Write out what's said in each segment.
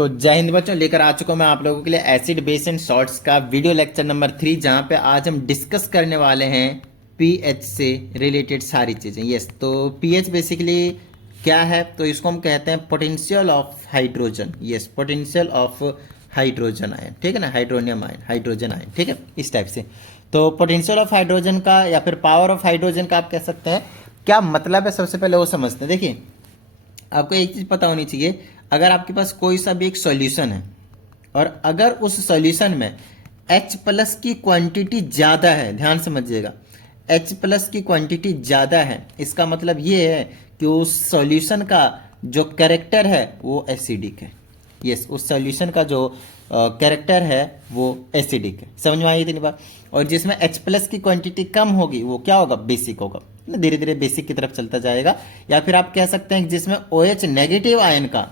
तो जय हिंद बच्चों, लेकर आ चुका हूं मैं आप लोगों के लिए एसिड बेस एंड सॉल्ट्स का वीडियो लेक्चर नंबर 3, जहां पे आज हम डिस्कस करने वाले हैं पीएच से रिलेटेड सारी चीज़ें। यस, तो पीएच बेसिकली क्या है? तो इसको हम कहते हैं potential of hydrogen. Yes, potential of hydrogen ion, ठीक है ना, हाइड्रोनियम आयन, हाइड्रोजन आयन, ठीक है, इस टाइप से। तो पोटेंशियल ऑफ हाइड्रोजन का या फिर पावर ऑफ हाइड्रोजन का आप कह सकते हैं। क्या मतलब है, सबसे पहले वो समझते हैं। देखिए, आपको एक चीज़ पता होनी चाहिए, अगर आपके पास कोई सा भी एक सॉल्यूशन है और अगर उस सॉल्यूशन में H प्लस की क्वांटिटी ज़्यादा है, ध्यान समझिएगा, H प्लस की क्वांटिटी ज़्यादा है, इसका मतलब ये है कि उस सॉल्यूशन का जो कैरेक्टर है वो एसिडिक है। यस, उस सॉल्यूशन का जो कैरेक्टर है वो एसिडिक है। समझ में आई इतनी बात? और जिसमें H प्लस की क्वांटिटी कम होगी वो क्या होगा? बेसिक होगा, धीरे धीरे बेसिक की तरफ चलता जाएगा। या फिर आप कह सकते हैं कि जिसमें OH नेगेटिव आयन का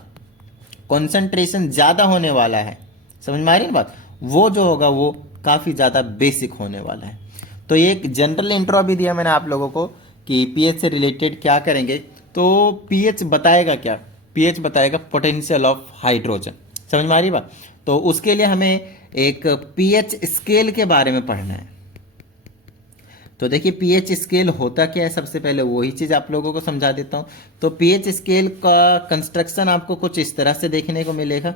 कॉन्सेंट्रेशन ज़्यादा होने वाला है, समझ में आ रही है बात, वो जो होगा वो काफ़ी ज़्यादा बेसिक होने वाला है। तो ये एक जनरल इंट्रो भी दिया मैंने आप लोगों को कि पीएच से रिलेटेड क्या करेंगे। तो पीएच बताएगा क्या? पीएच बताएगा पोटेंशियल ऑफ हाइड्रोजन। समझ में आ रही बात? तो उसके लिए हमें एक पीएच स्केल के बारे में पढ़ना है। तो देखिए, पीएच स्केल होता क्या है, सबसे पहले वही चीज़ आप लोगों को समझा देता हूँ। तो पीएच स्केल का कंस्ट्रक्शन आपको कुछ इस तरह से देखने को मिलेगा,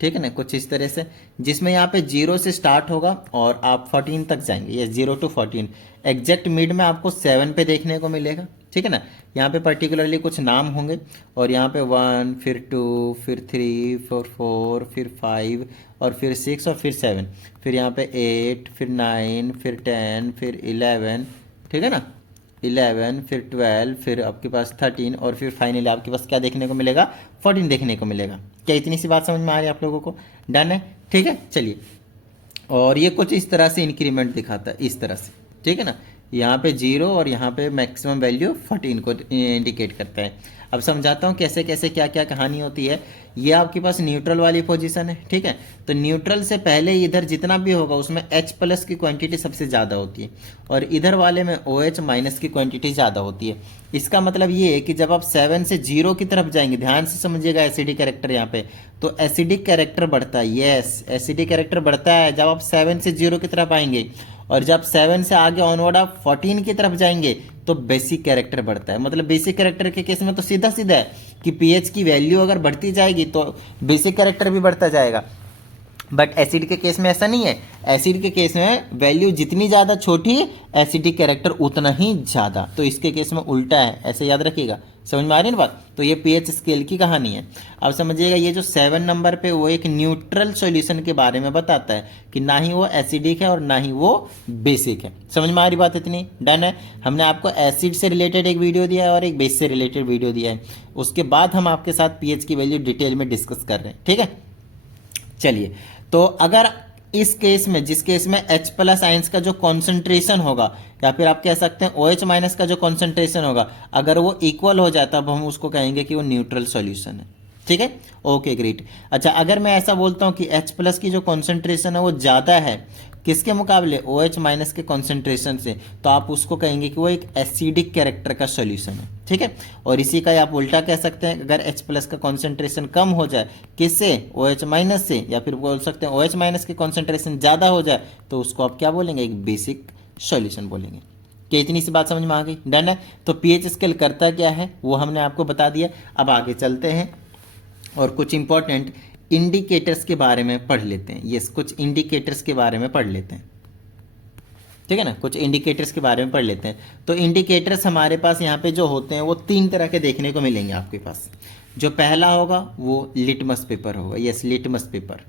ठीक है ना, कुछ इस तरह से, जिसमें यहाँ पे 0 से स्टार्ट होगा और आप 14 तक जाएंगे। ये 0 to 14, एग्जैक्ट मिड में आपको 7 पे देखने को मिलेगा, ठीक है ना। यहाँ पे पर्टिकुलरली कुछ नाम होंगे और यहाँ पे 1, फिर 2, फिर 3, फिर 4, फिर 5 और फिर 6 और फिर 7, फिर यहाँ पे 8, फिर 9, फिर 10, फिर 11, ठीक है ना, 11, फिर 12, फिर आपके पास 13 और फिर फाइनली आपके पास क्या देखने को मिलेगा? 14 देखने को मिलेगा। क्या इतनी सी बात समझ में आ रही है आप लोगों को? डन है, ठीक है, चलिए। और ये कुछ इस तरह से इंक्रीमेंट दिखाता है, इस तरह से, ठीक है ना। यहाँ पे 0 और यहाँ पे मैक्सिमम वैल्यू 14 को इंडिकेट करता है। अब समझाता हूँ कैसे कैसे क्या क्या कहानी होती है। ये आपके पास न्यूट्रल वाली पोजीशन है, ठीक है। तो न्यूट्रल से पहले इधर जितना भी होगा उसमें H प्लस की क्वांटिटी सबसे ज़्यादा होती है और इधर वाले में OH माइनस की क्वांटिटी ज़्यादा होती है। इसका मतलब ये है कि जब आप 7 से 0 की तरफ जाएंगे, ध्यान से समझिएगा एसिडिक कैरेक्टर यहाँ पे, तो एसिडिक कैरेक्टर बढ़ता है। यस, एसिडिक कैरेक्टर बढ़ता है जब आप 7 से 0 की तरफ आएंगे, और जब 7 से आगे ऑनवर्ड आप 14 की तरफ जाएंगे तो बेसिक कैरेक्टर बढ़ता है। मतलब बेसिक कैरेक्टर के केस में तो सीधा सीधा है कि पीएच की वैल्यू अगर बढ़ती जाएगी तो बेसिक कैरेक्टर भी बढ़ता जाएगा। बट एसिड के केस में ऐसा नहीं है। एसिड के केस में वैल्यू जितनी ज़्यादा छोटी, एसिडिक कैरेक्टर उतना ही ज़्यादा। तो इसके केस में उल्टा है, ऐसे याद रखिएगा। समझ में आ रही है ना बात? तो ये पीएच स्केल की कहानी है। अब समझिएगा, ये जो 7 नंबर पे वो एक न्यूट्रल सॉल्यूशन के बारे में बताता है कि ना ही वो एसिडिक है और ना ही वो बेसिक है। समझ में आ रही बात? इतनी डन है। हमने आपको एसिड से रिलेटेड एक वीडियो दिया है और एक बेस से रिलेटेड वीडियो दिया है। उसके बाद हम आपके साथ पीएच की वैल्यू डिटेल में डिस्कस कर रहे हैं, ठीक है। चलिए, तो अगर इस केस में, जिस केस में H प्लस आइंस का जो कॉन्सेंट्रेशन होगा या फिर आप कह सकते हैं OH माइनस का जो कॉन्सेंट्रेशन होगा, अगर वो इक्वल हो जाता है तब हम उसको कहेंगे कि वो न्यूट्रल सॉल्यूशन है, ठीक है। Okay, great. अच्छा, अगर मैं ऐसा बोलता हूँ कि H प्लस की जो कॉन्सेंट्रेशन है वो ज़्यादा है किसके मुकाबले? OH माइनस के कॉन्सेंट्रेशन से, तो आप उसको कहेंगे कि वो एक एसिडिक कैरेक्टर का सॉल्यूशन है, ठीक है। और इसी का आप उल्टा कह सकते हैं, अगर H प्लस का कॉन्सेंट्रेशन कम हो जाए किससे? OH माइनस से, या फिर बोल सकते हैं OH माइनस के कॉन्सेंट्रेशन ज़्यादा हो जाए तो उसको आप क्या बोलेंगे? एक बेसिक सॉल्यूशन बोलेंगे। क्या इतनी सी बात समझ में आ गई? डन है। तो पीएच स्केल करता क्या है वो हमने आपको बता दिया। अब आगे चलते हैं और कुछ इंपॉर्टेंट इंडिकेटर्स के बारे में पढ़ लेते हैं। यस, कुछ इंडिकेटर्स के बारे में पढ़ लेते हैं, ठीक है ना, कुछ इंडिकेटर्स के बारे में पढ़ लेते हैं। तो इंडिकेटर्स हमारे पास यहाँ पे जो होते हैं वो 3 तरह के देखने को मिलेंगे आपके पास। जो पहला होगा वो लिटमस पेपर होगा। Yes, litmus paper,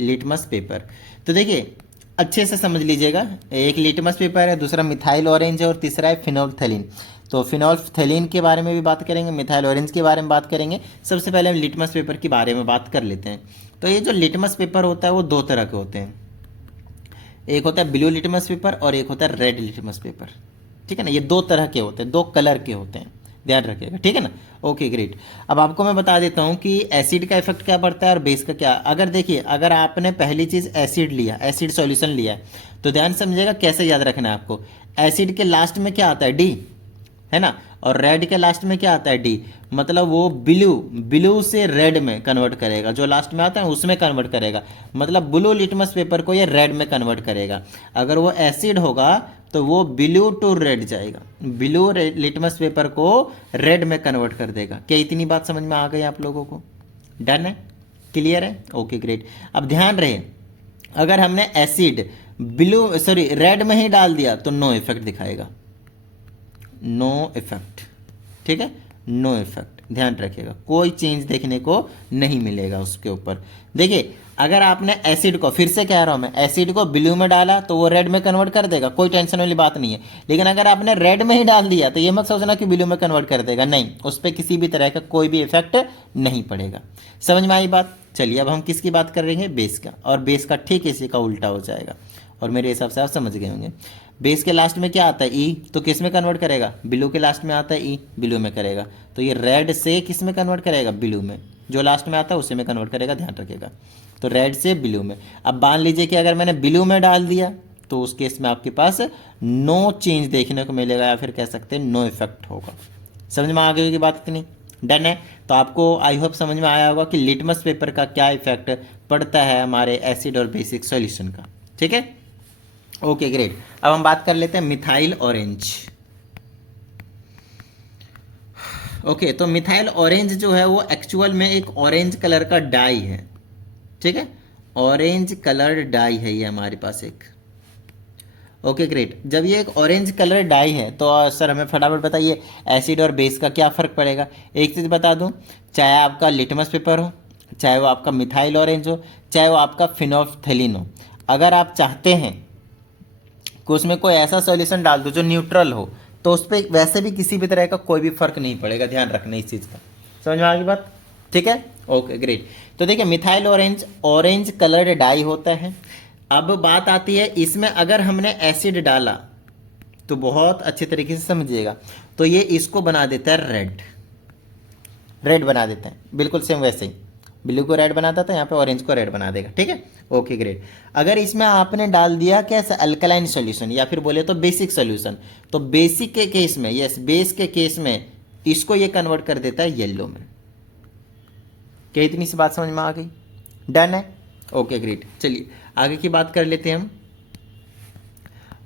litmus paper. तो देखिए, अच्छे से समझ लीजिएगा, एक लिटमस पेपर है, दूसरा मिथाइल ऑरेंज है और तीसरा है फिनोल्फथैलीन। तो फिनोल्फथैलीन के बारे में भी बात करेंगे, मिथाइल ऑरेंज के बारे में बात करेंगे। सबसे पहले हम लिटमस पेपर के बारे में बात कर लेते हैं। तो ये जो लिटमस पेपर होता है वो 2 तरह के होते हैं। एक होता है ब्लू लिटमस पेपर और एक होता है रेड लिटमस पेपर, ठीक है ना। ये 2 तरह के होते हैं, 2 कलर के होते हैं, ध्यान रखिएगा, ठीक है ना। Okay, great. अब आपको मैं बता देता हूँ कि एसिड का इफेक्ट क्या पड़ता है और बेस का क्या। अगर देखिए, अगर आपने पहली चीज़ एसिड लिया, एसिड सॉल्यूशन लिया, तो ध्यान समझिएगा कैसे याद रखना है आपको। एसिड के लास्ट में क्या आता है? डी, है ना, और रेड के लास्ट में क्या आता है डी, मतलब वो ब्लू से रेड में कन्वर्ट करेगा, जो लास्ट में आता है उसमें कन्वर्ट करेगा, मतलब ब्लू लिटमस पेपर को ये रेड में कन्वर्ट करेगा। अगर वो एसिड होगा तो वो ब्लू टू रेड जाएगा, ब्लू लिटमस पेपर को रेड में कन्वर्ट कर देगा। क्या इतनी बात समझ में आ गई आप लोगों को? डन है, क्लियर है, ओके ग्रेट। अब ध्यान रहे, अगर हमने एसिड रेड में ही डाल दिया तो नो इफेक्ट दिखाएगा, नो इफेक्ट, ठीक है, नो इफेक्ट, ध्यान रखिएगा, कोई चेंज देखने को नहीं मिलेगा उसके ऊपर। देखिए अगर आपने एसिड को, फिर से कह रहा हूं मैं, एसिड को ब्लू में डाला तो वो रेड में कन्वर्ट कर देगा, कोई टेंशन वाली बात नहीं है। लेकिन अगर आपने रेड में ही डाल दिया तो ये मत सोचना कि ब्लू में कन्वर्ट कर देगा, नहीं, उस पर किसी भी तरह का कोई भी इफेक्ट नहीं पड़ेगा। समझ में आई बात? चलिए अब हम किसकी बात कर रहे हैं? बेस का, और बेस का ठीक इसी का उल्टा हो जाएगा, और मेरे हिसाब से आप समझ गए होंगे। बेस के लास्ट में क्या आता है? ई, तो किस में कन्वर्ट करेगा? ब्लू के लास्ट में आता है ई, ब्लू में करेगा, तो ये रेड से किस में कन्वर्ट करेगा? ब्लू में, जो लास्ट में आता है उसी में कन्वर्ट करेगा, ध्यान रखिएगा। तो रेड से ब्लू में। अब मान लीजिए कि अगर मैंने ब्लू में डाल दिया तो उस केस में आपके पास नो चेंज देखने को मिलेगा, या फिर कह सकते हैं नो इफेक्ट होगा। समझ में आ गई होगी बात इतनी? डन है। तो आपको आई होप समझ में आया होगा कि लिटमस पेपर का क्या इफेक्ट पड़ता है हमारे एसिड और बेसिक सॉल्यूशन का, ठीक है, ओके ग्रेट। अब हम बात कर लेते हैं मिथाइल ऑरेंज। ओके, तो मिथाइल ऑरेंज जो है वो एक्चुअल में एक ऑरेंज कलर का डाई है, ठीक है, ऑरेंज कलर डाई है ये हमारे पास एक। ओके ग्रेट, जब ये एक ऑरेंज कलर डाई है तो सर हमें फटाफट बताइए एसिड और बेस का क्या फ़र्क पड़ेगा। एक चीज़ बता दूं, चाहे आपका लिटमस पेपर हो, चाहे वो आपका मिथाइल ऑरेंज हो, चाहे वो आपका फिनोल्फथेलिन हो, अगर आप चाहते हैं कि उसमें कोई ऐसा सॉल्यूशन डाल दो जो न्यूट्रल हो, तो उस पर वैसे भी किसी भी तरह का कोई भी फर्क नहीं पड़ेगा, ध्यान रखना इस चीज़ का। समझ में आ गई बात? ठीक है, ओके ग्रेट। तो देखिए methyl orange orange coloured dye होता है। अब बात आती है इसमें अगर हमने एसिड डाला तो बहुत अच्छे तरीके से समझिएगा, तो ये इसको बना देता है रेड, रेड बना देता है, बिल्कुल सेम वैसे ही ब्लू को रेड बनाता था, यहाँ पे ऑरेंज को रेड बना देगा, ठीक है, ओके ग्रेट। अगर इसमें आपने डाल दिया कैसा अल्कलाइन सॉल्यूशन या फिर बोले तो बेसिक सॉल्यूशन, तो बेसिक के केस में, यस बेस के केस में इसको ये कन्वर्ट कर देता है येलो में। क्या इतनी सी बात समझ में आ गई? डन है, ओके ग्रेट। चलिए आगे की बात कर लेते हैं हम।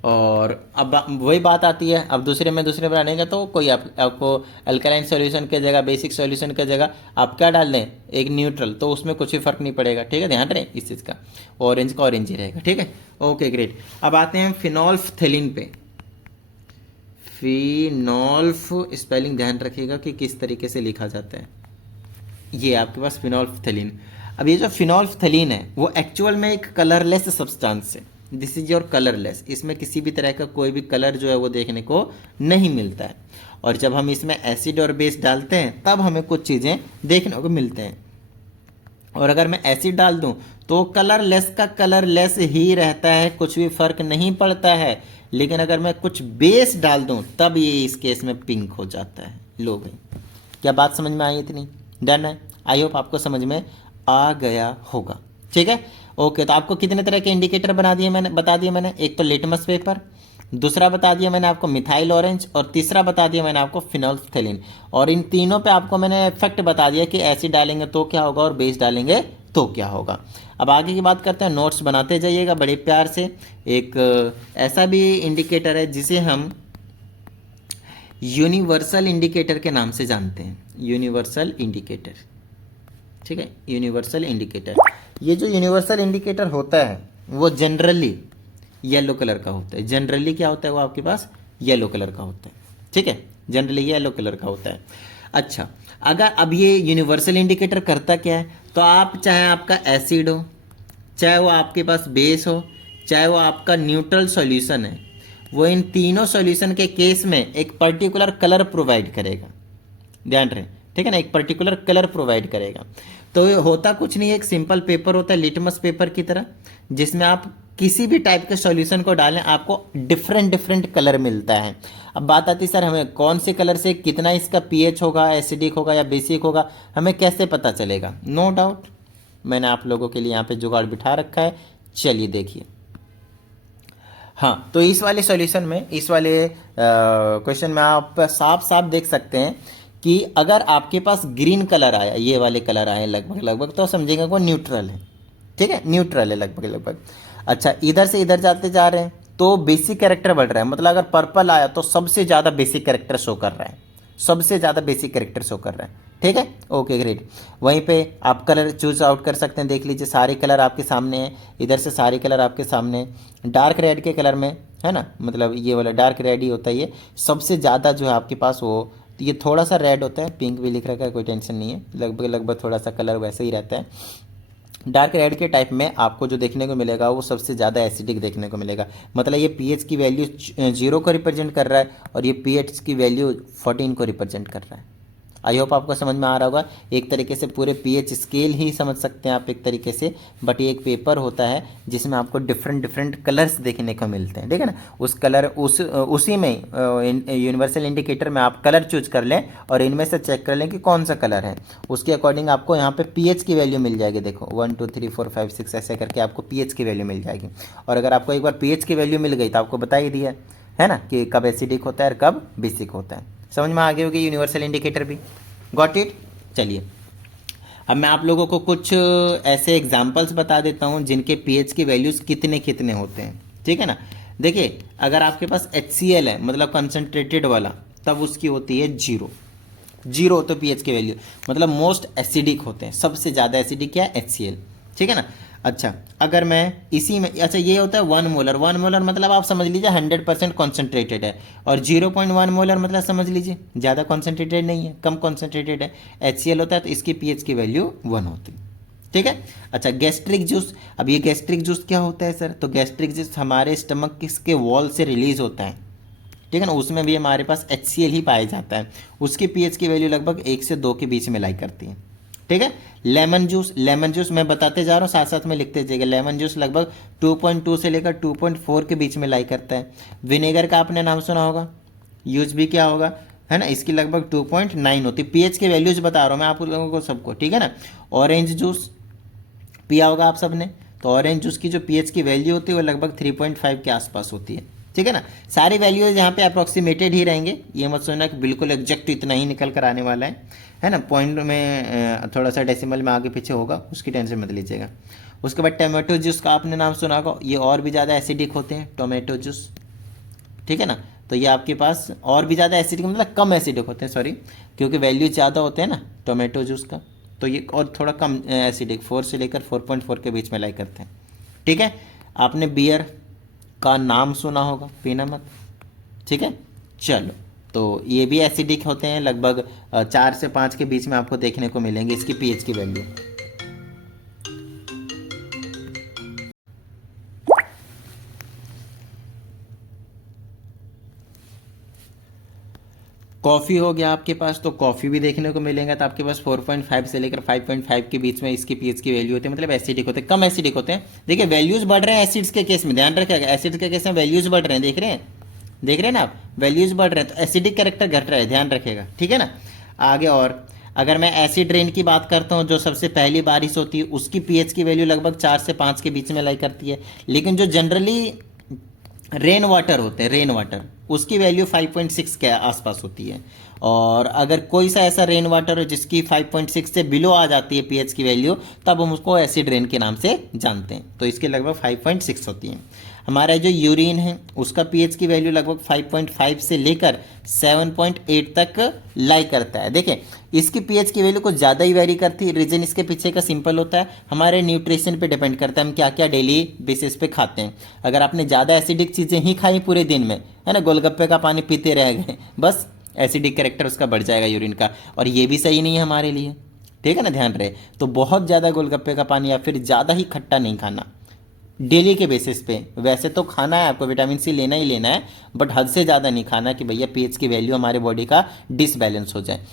और अब वही बात आती है, अब दूसरे बनाने का तो कोई आपको अल्कलाइन सॉल्यूशन के जगह बेसिक सॉल्यूशन के जगह आप क्या डाल दें, एक न्यूट्रल, तो उसमें कुछ भी फर्क नहीं पड़ेगा, ठीक है, ध्यान रहे इस चीज़ का, ऑरेंज का ऑरेंज ही रहेगा, ठीक है, ओके ग्रेट। अब आते हैं फिनोल्फथेलिन पे। फिनोल्फ स्पेलिंग ध्यान रखिएगा कि किस तरीके से लिखा जाता है। ये आपके पास फिनोल्फथेलिन। अब ये जो फिनोल्फथेलिन है वो एक्चुअल में एक कलरलेस सब्सटेंस है, दिस इज योर कलरलेस, इसमें किसी भी तरह का कोई भी कलर जो है वो देखने को नहीं मिलता है। और जब हम इसमें एसिड और बेस डालते हैं तब हमें कुछ चीज़ें देखने को मिलते हैं, और अगर मैं एसिड डाल दूं तो कलरलेस का कलरलेस ही रहता है, कुछ भी फर्क नहीं पड़ता है। लेकिन अगर मैं कुछ बेस डाल दूं तब ये इस केस में पिंक हो जाता है। लो भाई, क्या बात समझ में आई इतनी? डन है, आई होप आपको समझ में आ गया होगा, ठीक है, ओके। तो आपको कितने तरह के इंडिकेटर बता दिए मैंने, एक तो लिटमस पेपर, दूसरा बता दिया मैंने आपको मिथाइल ऑरेंज, और तीसरा बता दिया मैंने आपको फिनोल्फथेलिन। और इन तीनों पे आपको मैंने इफेक्ट बता दिया कि एसिड डालेंगे तो क्या होगा और बेस डालेंगे तो क्या होगा। अब आगे की बात करते हैं, नोट्स बनाते जाइएगा बड़े प्यार से। एक ऐसा भी इंडिकेटर है जिसे हम यूनिवर्सल इंडिकेटर के नाम से जानते हैं, यूनिवर्सल इंडिकेटर, ठीक है, यूनिवर्सल इंडिकेटर। ये जो यूनिवर्सल इंडिकेटर होता है वो जनरली येलो कलर का होता है, जनरली क्या होता है वो आपके पास येलो कलर का होता है, ठीक है, जनरली येलो कलर का होता है। अच्छा, अगर अब ये यूनिवर्सल इंडिकेटर करता क्या है, तो आप चाहे आपका एसिड हो, चाहे वो आपके पास बेस हो, चाहे वो आपका न्यूट्रल सॉल्यूशन है, वो इन तीनों सॉल्यूशन के केस में एक पर्टिकुलर कलर प्रोवाइड करेगा, ध्यान रहे, ठीक है ना, एक पर्टिकुलर कलर प्रोवाइड करेगा। तो ये होता कुछ नहीं है, एक सिंपल पेपर होता है लिटमस पेपर की तरह, जिसमें आप किसी भी टाइप के सॉल्यूशन को डालें आपको डिफरेंट कलर मिलता है। अब बात आती है सर हमें कौन से कलर से कितना इसका पीएच होगा, एसिडिक होगा या बेसिक होगा, हमें कैसे पता चलेगा? नो डाउट मैंने आप लोगों के लिए यहाँ पे जुगाड़ बिठा रखा है, चलिए देखिए। हाँ, तो इस वाले सॉल्यूशन में, इस वाले क्वेश्चन में आप साफ साफ देख सकते हैं कि अगर आपके पास ग्रीन कलर आया, ये वाले कलर आए लगभग लगभग, तो समझेंगे वो न्यूट्रल है। ठीक है, न्यूट्रल है लगभग लगभग। अच्छा, इधर से इधर जाते जा रहे हैं तो बेसिक कैरेक्टर बढ़ रहा है, मतलब अगर पर्पल आया तो सबसे ज़्यादा बेसिक कैरेक्टर शो कर रहा है, सबसे ज़्यादा बेसिक कैरेक्टर शो कर रहा है। ठीक है, ओके ग्रेट। वहीं पे आप कलर चूज आउट कर सकते हैं, देख लीजिए सारे कलर आपके सामने हैं, इधर से सारे कलर आपके सामने हैं। डार्क रेड के कलर में है ना, मतलब ये वाला डार्क रेड ही होता है, ये सबसे ज़्यादा जो है आपके पास वो, ये थोड़ा सा रेड होता है, पिंक भी लिख रखा है, कोई टेंशन नहीं है, लगभग लगभग थोड़ा सा कलर वैसे ही रहता है। डार्क रेड के टाइप में आपको जो देखने को मिलेगा वो सबसे ज़्यादा एसिडिक देखने को मिलेगा, मतलब ये पीएच की वैल्यू 0 को रिप्रेजेंट कर रहा है और ये पीएच की वैल्यू 14 को रिप्रेजेंट कर रहा है। आई होप आपको समझ में आ रहा होगा। एक तरीके से पूरे पीएच स्केल ही समझ सकते हैं आप एक तरीके से, बट ये एक पेपर होता है जिसमें आपको डिफरेंट डिफरेंट कलर्स देखने को मिलते हैं। ठीक है ना, उस कलर उसी में यूनिवर्सल इंडिकेटर में आप कलर चूज कर लें और इनमें से चेक कर लें कि कौन सा कलर है, उसके अकॉर्डिंग आपको यहाँ पे पीएच की वैल्यू मिल जाएगी। देखो 1 2 3 4 5 6 ऐसे करके आपको पीएच की वैल्यू मिल जाएगी। और अगर आपको एक बार पीएच की वैल्यू मिल गई तो आपको बता ही दिया है ना कि कब एसिडिक होता है और कब बेसिक होता है। समझ में आ गई होगी यूनिवर्सल इंडिकेटर भी। Got it. चलिए, अब मैं आप लोगों को कुछ ऐसे एग्जाम्पल्स बता देता हूं जिनके पीएच की वैल्यूज कितने कितने होते हैं। ठीक है ना, देखिए अगर आपके पास HCl है, मतलब कंसंट्रेटेड वाला, तब उसकी होती है 0। 0 तो पीएच की वैल्यू, मतलब मोस्ट एसिडिक होते हैं, सबसे ज़्यादा एसिडिक क्या है, HCl। ठीक है ना। अच्छा, अगर मैं इसी में, अच्छा ये होता है 1 मोलर। 1 मोलर मतलब आप समझ लीजिए 100% कॉन्सेंट्रेटेड है, और 0.1 मोलर मतलब समझ लीजिए ज़्यादा कॉन्सेंट्रेटेड नहीं है, कम कॉन्सेंट्रेटेड है। HCl होता है तो इसकी पीएच की वैल्यू 1 होती है। ठीक है। अच्छा, गैस्ट्रिक जूस। अब ये गैस्ट्रिक जूस क्या होता है सर, तो गैस्ट्रिक जूस हमारे स्टमक के वॉल से रिलीज होता है। ठीक है ना, उसमें भी हमारे पास HCl ही पाया जाता है। उसकी पीएच की वैल्यू लगभग 1 से 2 के बीच में लाई करती है। ठीक है। लेमन जूस, लेमन जूस मैं बताते जा रहा हूँ, साथ साथ में लिखते जाइएगा। लेमन जूस लगभग 2.2 से लेकर 2.4 के बीच में लाई करता है। विनेगर का आपने नाम सुना होगा, यूज भी क्या होगा, है ना, इसकी लगभग 2.9 होती है। पीएच के वैल्यूज बता रहा हूँ मैं आप लोगों को सबको। ठीक है ना। ऑरेंज जूस पिया होगा आप सबने, तो ऑरेंज जूस की जो पीएच की वैल्यू होती है वो लगभग 3.5 के आसपास होती है। ठीक है ना। सारी वैल्यूज यहाँ पे अप्रॉक्सीमेटेड ही रहेंगे, ये मत सोचना कि बिल्कुल एग्जैक्ट इतना ही निकल कर आने वाला है ना। पॉइंट में थोड़ा सा डेसिमल में आगे पीछे होगा, उसकी टेंशन मत लीजिएगा। उसके बाद टोमेटो जूस का आपने नाम सुना होगा, ये और भी ज़्यादा एसिडिक होते हैं टोमेटो जूस। ठीक है ना, तो ये आपके पास और भी ज़्यादा एसिडिक, मतलब कम एसिडिक होते हैं, सॉरी, क्योंकि वैल्यू ज़्यादा होते हैं ना टोमेटो जूस का, तो ये और थोड़ा कम एसिडिक, 4 से लेकर 4.4 के बीच में लाई करते हैं। ठीक है। आपने बियर का नाम सुना होगा, पीना मत। ठीक है। चलो, तो ये भी एसिडिक होते हैं, लगभग 4 से 5 के बीच में आपको देखने को मिलेंगे इसकी पीएच की वैल्यू। कॉफ़ी हो गया आपके पास, तो कॉफ़ी भी देखने को मिलेगा, तो आपके पास 4.5 से लेकर 5.5 के बीच में इसकी पीएच की वैल्यू होती है, मतलब एसिडिक होते हैं, कम एसिडिक होते हैं। देखिए वैल्यूज बढ़ रहे हैं एसिड्स के केस में, ध्यान रखिएगा, एसिड के केस में वैल्यूज बढ़ रहे हैं, देख रहे हैं, देख रहे हैं ना आप, वैल्यूज बढ़ रहे हैं, तो एसिडिक कैरेक्टर घट रहा है, ध्यान रखिएगा। ठीक है ना। आगे और अगर मैं एसिड रेन की बात करता हूँ, जो सबसे पहली बारिश होती है, उसकी पीएच की वैल्यू लगभग 4 से 5 के बीच में लाई करती है। लेकिन जो जनरली रेन वाटर होते हैं, रेन वाटर, उसकी वैल्यू 5.6 के आसपास होती है। और अगर कोई सा ऐसा रेन वाटर हो जिसकी 5.6 से बिलो आ जाती है पीएच की वैल्यू, तब हम उसको एसिड रेन के नाम से जानते हैं, तो इसके लगभग 5.6 होती है। हमारा जो यूरिन है उसका पीएच की वैल्यू लगभग 5.5 से लेकर 7.8 तक लाई करता है। देखें, इसकी पीएच की वैल्यू कुछ ज़्यादा ही वेरी करती है। रीज़न इसके पीछे का सिंपल होता है, हमारे न्यूट्रिशन पे डिपेंड करता है, हम क्या क्या डेली बेसिस पे खाते हैं। अगर आपने ज़्यादा एसिडिक चीज़ें ही खाई पूरे दिन में, है ना, गोलगप्पे का पानी पीते रह गए, बस एसिडिक कैरेक्टर उसका बढ़ जाएगा यूरिन का, और ये भी सही नहीं है हमारे लिए। ठीक है ना, ध्यान रहे। तो बहुत ज़्यादा गोलगप्पे का पानी या फिर ज़्यादा ही खट्टा नहीं खाना डेली के बेसिस पे। वैसे तो खाना है, आपको विटामिन सी लेना ही लेना है, बट हद से ज़्यादा नहीं खाना कि भैया पीएच की वैल्यू हमारे बॉडी का डिसबैलेंस हो जाए।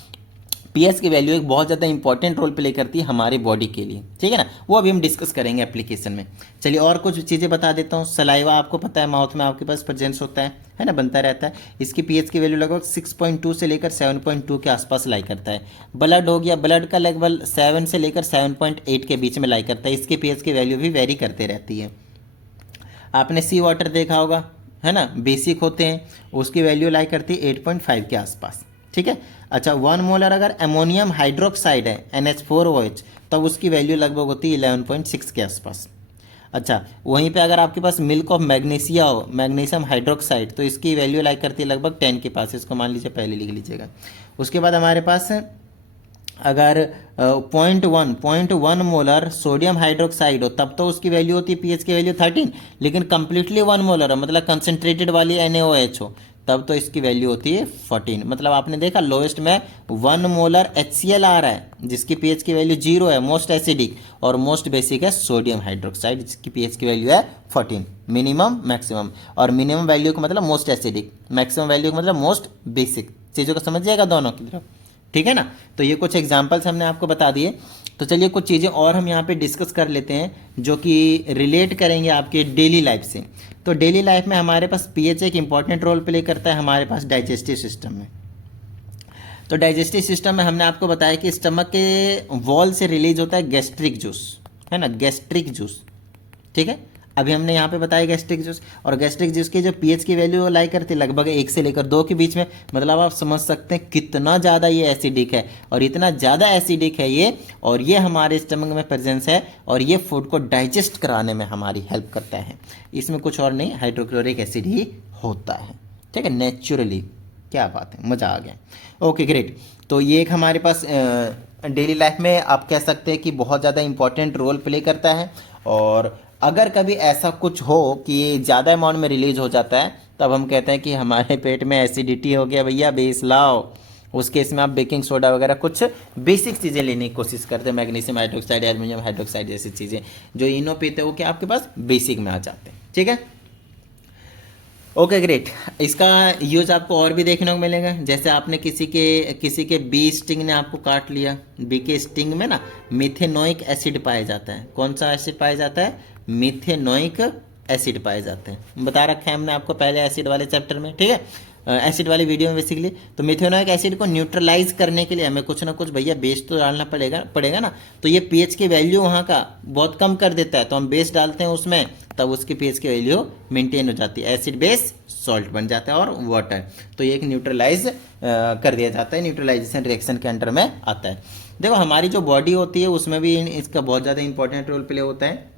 पीएच की वैल्यू एक बहुत ज़्यादा इंपॉर्टेंट रोल प्ले करती है हमारी बॉडी के लिए। ठीक है ना, वो अभी हम डिस्कस करेंगे एप्लीकेशन में। चलिए और कुछ चीज़ें बता देता हूँ। सलाइवा आपको पता है माउथ में आपके पास प्रेजेंस होता है ना, बनता रहता है। इसकी पीएच की वैल्यू लगभग 6.2 से लेकर 7.2 के आसपास लाई करता है। ब्लड हो गया, ब्लड का लगभग 7 से लेकर 7.8 के बीच में लाई करता है। इसकी पीएच की वैल्यू भी वेरी करते रहती है। आपने सी वाटर देखा होगा, है ना, बेसिक होते हैं, उसकी वैल्यू लाई करती है 8.5 के आसपास। ठीक है। अच्छा 1 मोलर अगर अमोनियम हाइड्रोक्साइड है NH4OH तब उसकी वैल्यू लगभग होती है 11.6 के आसपास। अच्छा वहीं पे अगर आपके पास मिल्क ऑफ मैग्नीसिया हो, मैग्नीशियम हाइड्रोक्साइड, तो इसकी वैल्यू लाइक करती है लगभग 10 के पास, इसको मान लीजिए पहले लिख लीजिएगा। उसके बाद हमारे पास अगर 0.1 मोलर सोडियम हाइड्रोक्साइड हो तब तो उसकी वैल्यू होती है पीएच की वैल्यू 13, लेकिन कंप्लीटली 1 मोलर हो मतलब कंसनट्रेटेड वाली NaOH हो तब तो इसकी वैल्यू होती है 14। मतलब आपने देखा लोएस्ट में 1 मोलर HCl आ रहा है जिसकी पीएच की वैल्यू 0 है, मोस्ट एसिडिक, और मोस्ट बेसिक है सोडियम हाइड्रोक्साइड जिसकी पीएच की वैल्यू है 14। मिनिमम मैक्सिमम, और मिनिमम वैल्यू का मतलब मोस्ट एसिडिक, मैक्सिमम वैल्यू का मतलब मोस्ट बेसिक, चीज़ों को समझ जाएगा दोनों की तरफ। ठीक है ना। तो ये कुछ एग्जाम्पल्स हमने आपको बता दिए। तो चलिए कुछ चीज़ें और हम यहाँ पे डिस्कस कर लेते हैं जो कि रिलेट करेंगे आपके डेली लाइफ से। तो डेली लाइफ में हमारे पास पीएच एक इंपॉर्टेंट रोल प्ले करता है हमारे पास डाइजेस्टिव सिस्टम में। तो डाइजेस्टिव सिस्टम में हमने आपको बताया कि स्टमक के वॉल से रिलीज होता है गैस्ट्रिक जूस, है ना, गैस्ट्रिक जूस। ठीक है। अभी हमने यहाँ पे बताया गैस्ट्रिक जूस, और गैस्ट्रिक जूस की जो पीएच की वैल्यू लाई करती है लगभग 1 से लेकर 2 के बीच में। मतलब आप समझ सकते हैं कितना ज़्यादा ये एसिडिक है, और इतना ज़्यादा एसिडिक है ये, और ये हमारे स्टमक में प्रेजेंस है, और ये फूड को डाइजेस्ट कराने में हमारी हेल्प करता है। इसमें कुछ और नहीं, हाइड्रोक्लोरिक एसिड ही होता है। ठीक है, नेचुरली। क्या बात है, मज़ा आ गया। Okay great. तो ये एक हमारे पास डेली लाइफ में आप कह सकते हैं कि बहुत ज़्यादा इंपॉर्टेंट रोल प्ले करता है। और अगर कभी ऐसा कुछ हो कि ये ज़्यादा अमाउंट में रिलीज हो जाता है तब हम कहते हैं कि हमारे पेट में एसिडिटी हो गया भैया, बेस लाओ। उस केस में आप बेकिंग सोडा वगैरह कुछ बेसिक चीज़ें लेने की कोशिश करते हैं, मैग्नीशियम हाइड्रोक्साइड, एल्यूमिनियम हाइड्रोक्साइड जैसी चीज़ें जो इनो पीते हैं वो क्या आपके पास बेसिक में आ जाते हैं। ठीक है। Okay great. इसका यूज आपको और भी देखने को मिलेगा, जैसे आपने किसी के बी स्टिंग ने आपको काट लिया, बी के स्टिंग में ना मिथेनोइक एसिड पाया जाता है। कौन सा एसिड पाया जाता है? मिथेनोइक एसिड पाए जाते हैं। बता रखा है हमने आपको पहले एसिड वाले चैप्टर में। ठीक है, एसिड वाली वीडियो में बेसिकली। तो मिथेनोइक एसिड को न्यूट्रलाइज करने के लिए हमें कुछ ना कुछ भैया बेस तो डालना पड़ेगा ना। तो ये पीएच की वैल्यू वहाँ का बहुत कम कर देता है, तो हम बेस डालते हैं उसमें, तब उसकी पीएच की वैल्यू मेंटेन हो जाती है, एसिड बेस सॉल्ट बन जाता है और वाटर। तो ये एक न्यूट्रलाइज कर दिया जाता है, न्यूट्रलाइजेशन रिएक्शन के अंडर में आता है। देखो हमारी जो बॉडी होती है उसमें भी इसका बहुत ज़्यादा इंपॉर्टेंट रोल प्ले होता है।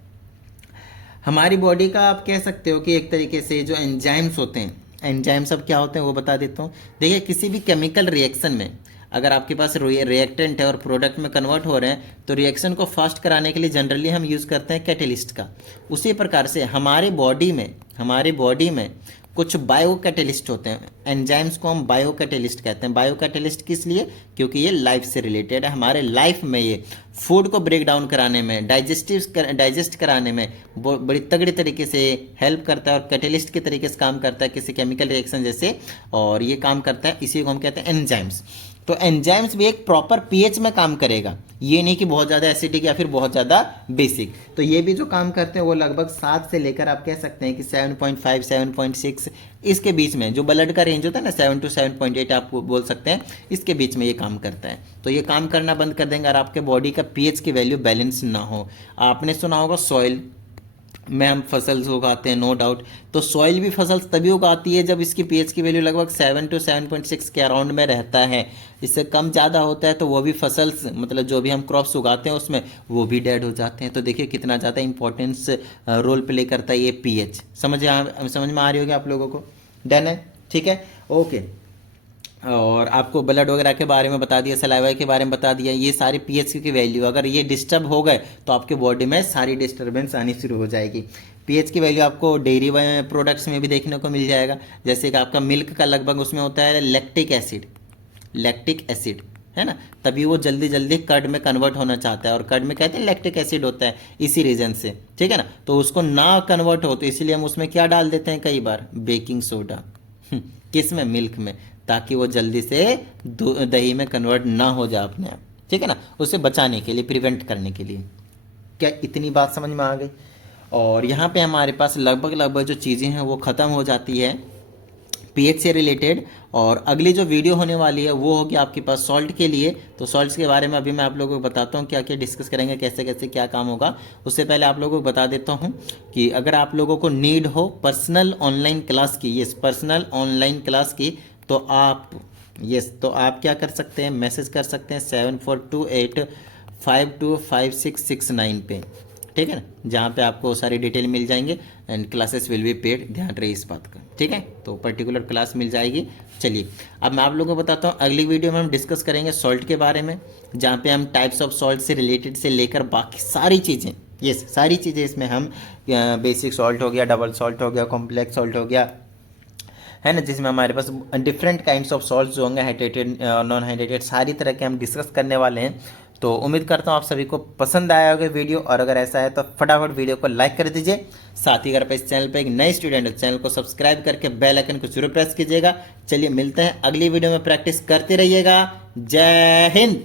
हमारी बॉडी का आप कह सकते हो कि एक तरीके से जो एंजाइम्स होते हैं, एंजाइम्स अब क्या होते हैं वो बता देता हूँ। देखिए किसी भी केमिकल रिएक्शन में अगर आपके पास रिएक्टेंट है और प्रोडक्ट में कन्वर्ट हो रहे हैं तो रिएक्शन को फास्ट कराने के लिए जनरली हम यूज़ करते हैं कैटेलिस्ट का। उसी प्रकार से हमारे बॉडी में कुछ बायो कैटेलिस्ट होते हैं, एंजाइम्स को हम बायो कैटेलिस्ट कहते हैं। बायो कैटेलिस्ट किस लिए? क्योंकि ये लाइफ से रिलेटेड है। हमारे लाइफ में ये फूड को ब्रेक डाउन कराने में, डाइजेस्ट कराने में बड़ी तगड़ी तरीके से हेल्प करता है और कैटेलिस्ट के तरीके से काम करता है किसी केमिकल रिएक्शन जैसे, और ये काम करता है, इसी को हम कहते हैं एंजाइम्स। तो एंजाइम्स भी एक प्रॉपर पीएच में काम करेगा, ये नहीं कि बहुत ज़्यादा एसिडिक या फिर बहुत ज़्यादा बेसिक। तो ये भी जो काम करते हैं वो लगभग 7 से लेकर आप कह सकते हैं कि 7.5 7.6 इसके बीच में, जो ब्लड का रेंज होता है ना 7 to 7.8 आप बोल सकते हैं, इसके बीच में ये काम करता है। तो ये काम करना बंद कर देंगे अगर आपके बॉडी का पीएच की वैल्यू बैलेंस ना हो। आपने सुना होगा सॉइल में हम फसल उगाते हैं, नो डाउट। तो सॉइल भी फसल तभी उगाती है जब इसकी पीएच की वैल्यू लगभग 7 to 7.6 के अराउंड में रहता है। इससे कम ज़्यादा होता है तो वो भी फसल, मतलब जो भी हम क्रॉप्स उगाते हैं उसमें वो भी डेड हो जाते हैं। तो देखिए कितना ज़्यादा इंपॉर्टेंस रोल प्ले करता है ये पीएच। समझ में आ रही होगी आप लोगों को? डन है, ठीक है, ओके। और आपको ब्लड वगैरह के बारे में बता दिया, सलाइवा के बारे में बता दिया। ये सारे पीएच की वैल्यू अगर ये डिस्टर्ब हो गए तो आपके बॉडी में सारी डिस्टर्बेंस आनी शुरू हो जाएगी। पीएच की वैल्यू आपको डेयरी प्रोडक्ट्स में भी देखने को मिल जाएगा, जैसे कि आपका मिल्क का लगभग उसमें होता है लैक्टिक एसिड, है ना, तभी वो जल्दी जल्दी कर्ड में कन्वर्ट होना चाहता है, और कर्ड में कहते हैं लैक्टिक एसिड होता है इसी रीजन से। ठीक है ना, तो उसको ना कन्वर्ट हो तो इसलिए हम उसमें क्या डाल देते हैं कई बार, बेकिंग सोडा। किस में? मिल्क में, ताकि वो जल्दी से दही में कन्वर्ट ना हो जाए अपने आप। ठीक है ना, उसे बचाने के लिए, प्रिवेंट करने के लिए। क्या इतनी बात समझ में आ गई? और यहाँ पे हमारे पास लगभग जो चीज़ें हैं वो ख़त्म हो जाती है पीएच से रिलेटेड। और अगली जो वीडियो होने वाली है वो होगी आपके पास सॉल्ट के लिए। तो सॉल्ट्स के बारे में अभी मैं आप लोगों को बताता हूँ क्या क्या डिस्कस करेंगे, कैसे कैसे क्या काम होगा। उससे पहले आप लोगों को बता देता हूँ कि अगर आप लोगों को नीड हो पर्सनल ऑनलाइन क्लास की, यस पर्सनल ऑनलाइन क्लास की, तो आप तो आप क्या कर सकते हैं, मैसेज कर सकते हैं 7428525669 पे, ठीक है ना, जहाँ पे आपको सारी डिटेल मिल जाएंगे and classes will be paid, ध्यान रहे इस बात का, ठीक है। तो पर्टिकुलर क्लास मिल जाएगी। चलिए अब मैं आप लोगों को बताता हूँ, अगली वीडियो में हम डिस्कस करेंगे सॉल्ट के बारे में, जहाँ पे हम टाइप्स ऑफ सॉल्ट से रिलेटेड से लेकर बाकी सारी चीज़ें, यस सारी चीज़ें इसमें हम, बेसिक सॉल्ट हो गया, डबल सॉल्ट हो गया, कॉम्प्लेक्स सॉल्ट हो गया, है ना, जिसमें हमारे पास डिफरेंट काइंड्स ऑफ सॉल्ट्स जो होंगे, हाइड्रेटेड नॉन हाइड्रेटेड, सारी तरह के हम डिस्कस करने वाले हैं। तो उम्मीद करता हूँ आप सभी को पसंद आया होगा वीडियो, और अगर ऐसा है तो फटाफट वीडियो को लाइक कर दीजिए। साथ ही अगर आप इस चैनल पर एक नए स्टूडेंट है, चैनल को सब्सक्राइब करके बेल आइकन को जरूर प्रेस कीजिएगा। चलिए मिलते हैं अगली वीडियो में, प्रैक्टिस करते रहिएगा। जय हिंद।